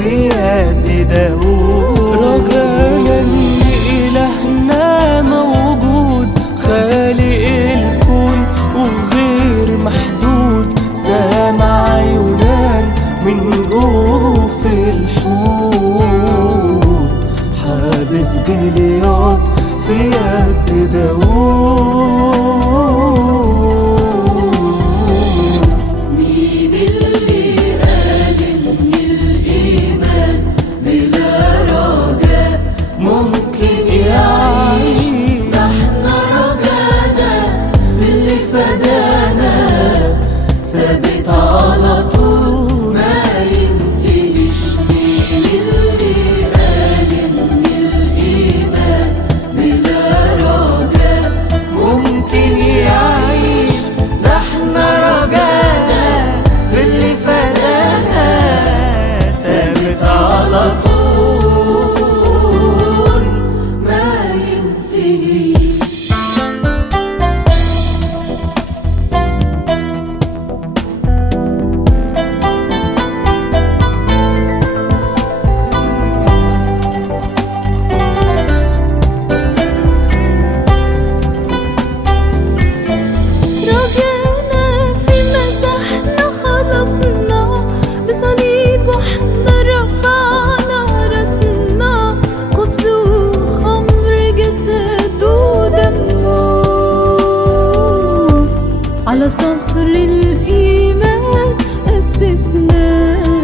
في يد داود. رجانا إن إلهنا موجود، خالق الكون وغير محدود، سامع عيونان من جوف الحوت، حابس جليات في يد داود. مين اللي قال إن الإيمان بلا رجاء ممكن يعيش؟ ده احنا رجانا في اللي فدانا ثابت على طول ما ينتهيش. مين اللي قال إن الإيمان بلا رجاء ممكن يعيش؟ ده احنا رجانا في اللي فدانا ثابت على طول ما ينتهيش. رجعنا في مسحنا خلصنا، بصليب واحنا رفعنا راسنا، خبز وخمر جسد ودمه، على صخر الإيمان أسسنا.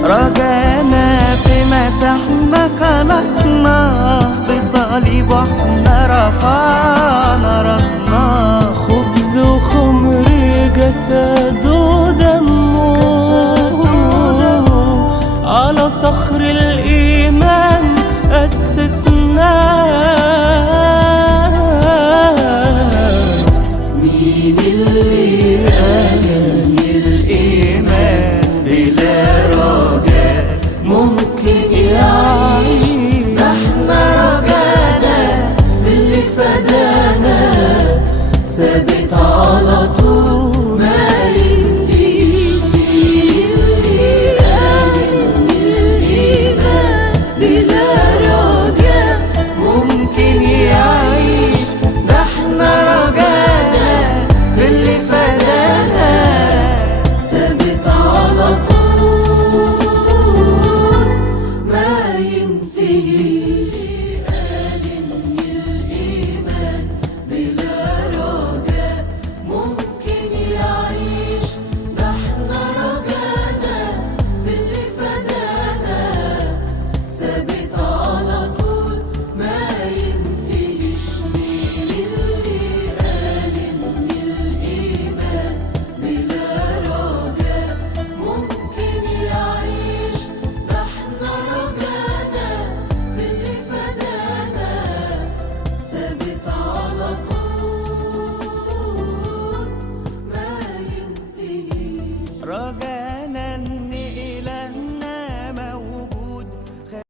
رجانا في مسحنا خلصنا، بصليب واحنا رفعنا راسنا، خبز وخمر جسد ودمه، على صخر